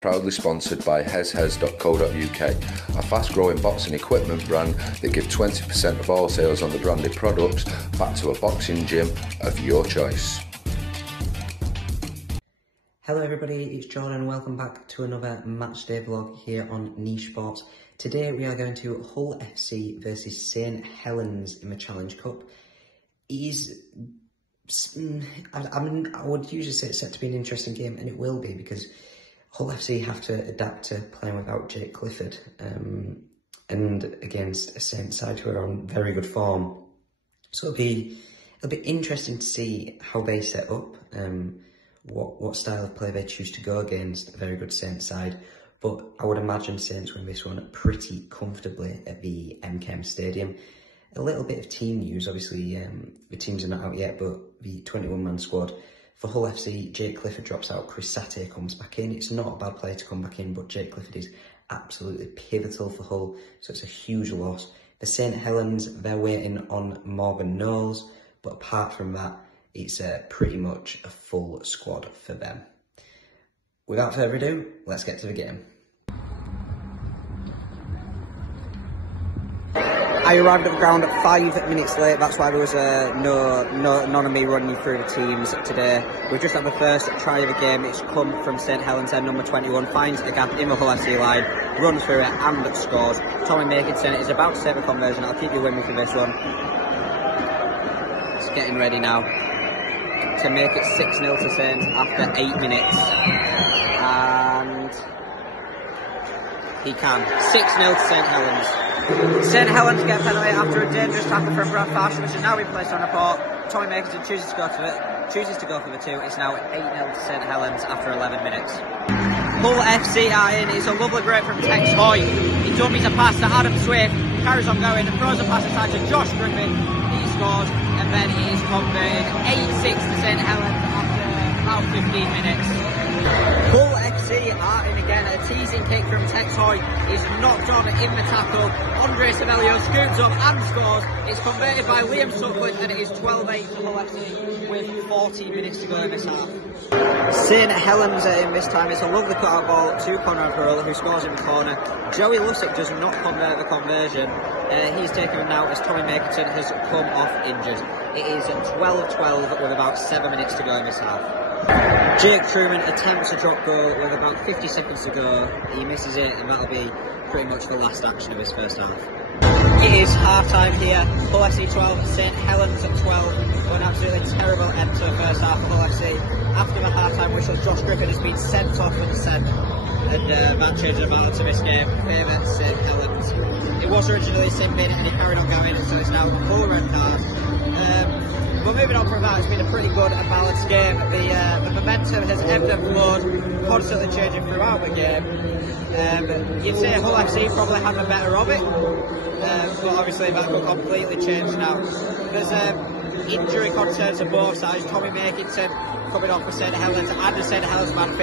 Proudly sponsored by heshes.co.uk, a fast-growing boxing equipment brand that give 20% of all sales on the branded products back to a boxing gym of your choice. Hello everybody, it's John and welcome back to another matchday vlog here on Niche Sports. Today we are going to Hull FC versus St Helens in the Challenge Cup. I would usually say it's set to be an interesting game, and it will be because Hull FC have to adapt to playing without Jake Clifford and against a Saint side who are on very good form. So it'll be interesting to see how they set up, what style of play they choose to go against a very good Saint side. But I would imagine Saints win this one pretty comfortably at the MKM Stadium. A little bit of team news, obviously the teams are not out yet, but the 21-man squad. For Hull FC, Jake Clifford drops out, Chris Sattier comes back in. It's not a bad player to come back in, but Jake Clifford is absolutely pivotal for Hull, so it's a huge loss. For St Helens, they're waiting on Morgan Knowles, but apart from that, it's pretty much a full squad for them. Without further ado, let's get to the game. I arrived at the ground 5 minutes late, that's why there was none of me running through the teams today. We've just had the first try of the game. It's come from St Helens, their number 21, finds a gap in the Hull FC line, runs through it and scores. Tommy Makinson is about to save a conversion. I'll keep you with me for this one. It's getting ready now to make it 6-0 to Saints after 8 minutes. And he can. 6-0 to St Helens. St Helens get a penalty after a dangerous tackle from Brad Fashion, which is now been placed on report. Tommy Makinson chooses to go for the two. It's now 8-0 to St Helens after 11 minutes. Hull FC are in. It's a lovely break from Tex Hoy. He dummies a pass to Adam Swift, carries on going and throws a pass aside to Josh Griffin. He scores and then he is converted. 8-6 to St Helens after about 15 minutes. Hull FC are in again. A teasing kick from Tex Hoy is knocked on in the tackle. Andre Savelio scoots up and scores. It's converted by Liam Sutcliffe and it is 12-8 to Hull FC with 14 minutes to go in this half. St Helens are in this time. It's a lovely cut-out ball to Conrad Parola, who scores in the corner. Joey Lussick does not convert the conversion. He's taken him now as Tommy Makinson has come off injured. It is 12-12 with about 7 minutes to go in this half. Jake Truman attempts a drop goal with about 50 seconds to go. He misses it and that'll be pretty much the last action of his first half. It is half-time here. Hull FC 12, St Helens at 12. An absolutely terrible end to the first half of Hull FC. After the half-time whistle, Josh Griffin has been sent off with a send. And that changes the balance of this game. Favour St Helens. It was originally sin bin and he carried on going, so it's now a full red card. But moving on from that, it's been a pretty good and balanced game. The momentum has ebbed and flowed, constantly changing throughout the game. You'd say Hull FC probably have the better of it, but obviously that will completely change now. There's injury concerns on both sides. Tommy Makinson coming off for St Helens and the St Helens man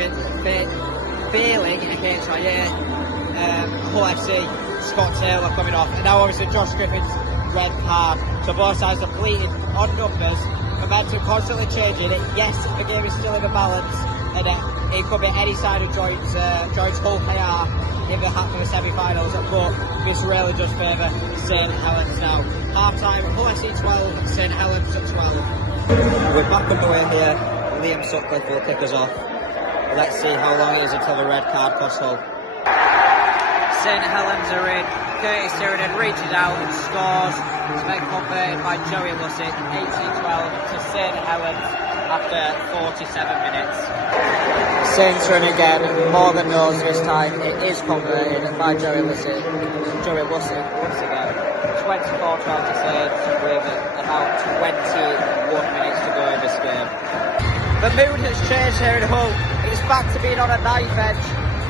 failing against Hull FC, Scott Taylor coming off, and now obviously Josh Griffin's red card. So both sides are bleeding on numbers. Momentum constantly changing. Yes, the game is still in a balance, and it could be any side who joins Hull KR in the semi-finals. But this really does favour St Helens now. Half-time, Hull FC 12, St Helens at 12. We're back underway here. Liam Sutcliffe will kick us off. Let's see how long it is until the red card costs Hull. St Helens are in. Curtis Sheridan reaches out and scores. It's been converted by Joey Lussick. 18-12 to St Helens after 47 minutes. Saints run again. Morgan Knowles this time. It is converted by Joey Lussick. Once again. 24-12 to Saints with about 21 minutes to go in this game. The mood has changed here in Hull. It's back to being on a 9 bench.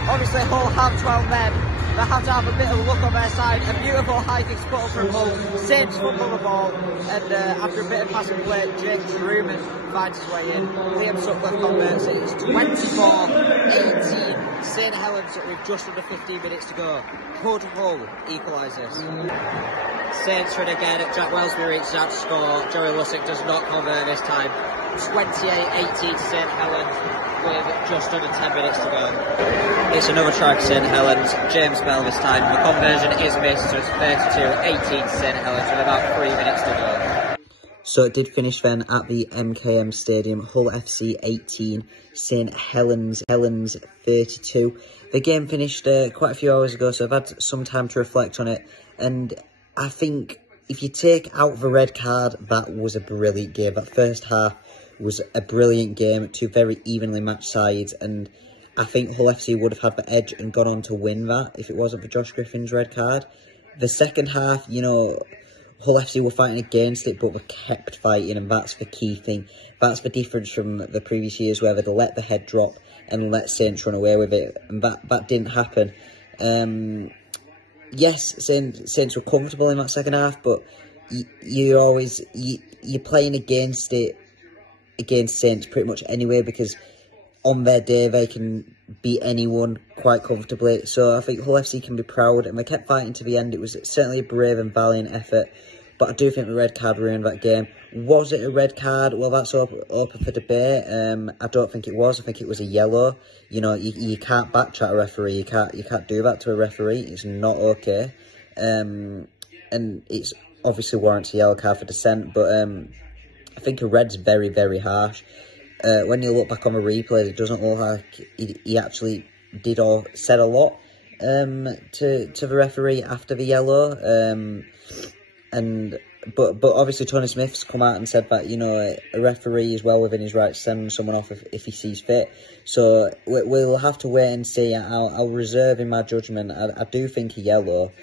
Obviously Hull have 12 men. They have to have a bit of luck on their side. A beautiful high-kick spot from Hull. Saints fumble the ball, and after a bit of passing play, Jake Truman finds his way in. Liam Sutcliffe converts it. It's 24-18. St Helens with just under 15 minutes to go. Could Hull equalise this? Saints run again. Jack Wellesby reaches out to score. Joey Lussick does not convert this time. 28-18 to St Helens with just under 10 minutes to go. It's another try for St Helens. James Bell this time. The conversion is missed, so it's 32-18 to St Helens with about 3 minutes to go. So it did finish then at the MKM Stadium. Hull FC 18, St Helens 32. The game finished quite a few hours ago, so I've had some time to reflect on it. And I think if you take out the red card, that was a brilliant game. That first half was a brilliant game, two very evenly matched sides. And I think Hull FC would have had the edge and gone on to win that if it wasn't for Josh Griffin's red card. The second half, you know, Hull FC were fighting against it, but they kept fighting, and that's the key thing. That's the difference from the previous years where they'd let the head drop and let Saints run away with it, and that didn't happen. Yes, Saints were comfortable in that second half, but you're playing against Saints pretty much anyway, because on their day they can beat anyone quite comfortably. So I think Hull FC can be proud, and they kept fighting to the end. It was certainly a brave and valiant effort, but I do think the red card ruined that game. Was it a red card? Well, that's open for debate. I don't think it was. I think it was a yellow. You know, you can't backchat a referee. You can't do that to a referee. It's not okay. And it's obviously warrants a yellow card for dissent, but I think a red's very, very harsh. When you look back on the replays, it doesn't look like he actually did or said a lot to the referee after the yellow. But obviously Tony Smith's come out and said that, you know, a referee is well within his right to send someone off if he sees fit. So we'll have to wait and see. I'll reserve in my judgment. I do think a yellow,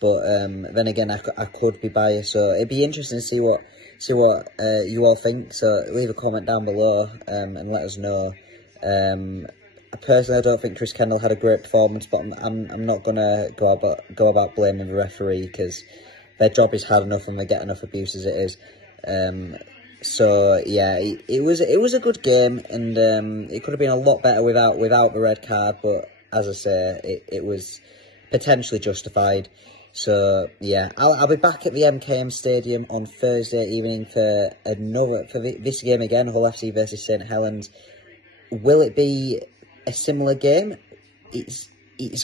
but then again, I could be biased. So it'd be interesting to see what you all think. So leave a comment down below and let us know. Personally, I don't think Chris Kendall had a great performance, but I'm not gonna go about blaming the referee, because their job is hard enough and they get enough abuse as it is. So yeah, it was a good game, and it could have been a lot better without the red card. But as I say, it was potentially justified. So yeah, I'll be back at the MKM Stadium on Thursday evening for this game again, Hull FC versus St Helens. Will it be a similar game? It's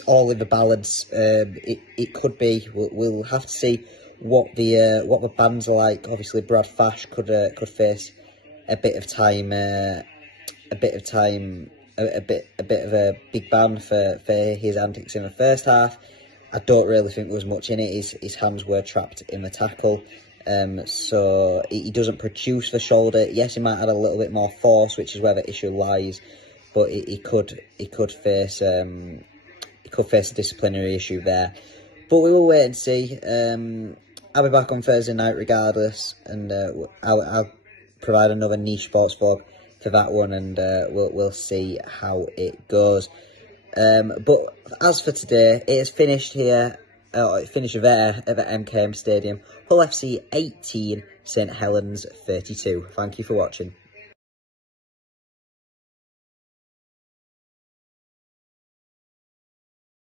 all in the balance. It could be. We'll have to see what the bands are like. Obviously, Brad Fash could face a bit of a big ban for his antics in the first half. I don't really think there was much in it. His hands were trapped in the tackle, so he doesn't produce the shoulder. Yes, he might add a little bit more force, which is where the issue lies. But he could face a disciplinary issue there. But we will wait and see. I'll be back on Thursday night regardless, and I'll provide another niche sports vlog for that one, and we'll see how it goes. But as for today, it is finished here. It finished there at the MKM Stadium. Hull FC 18, St Helens 32. Thank you for watching.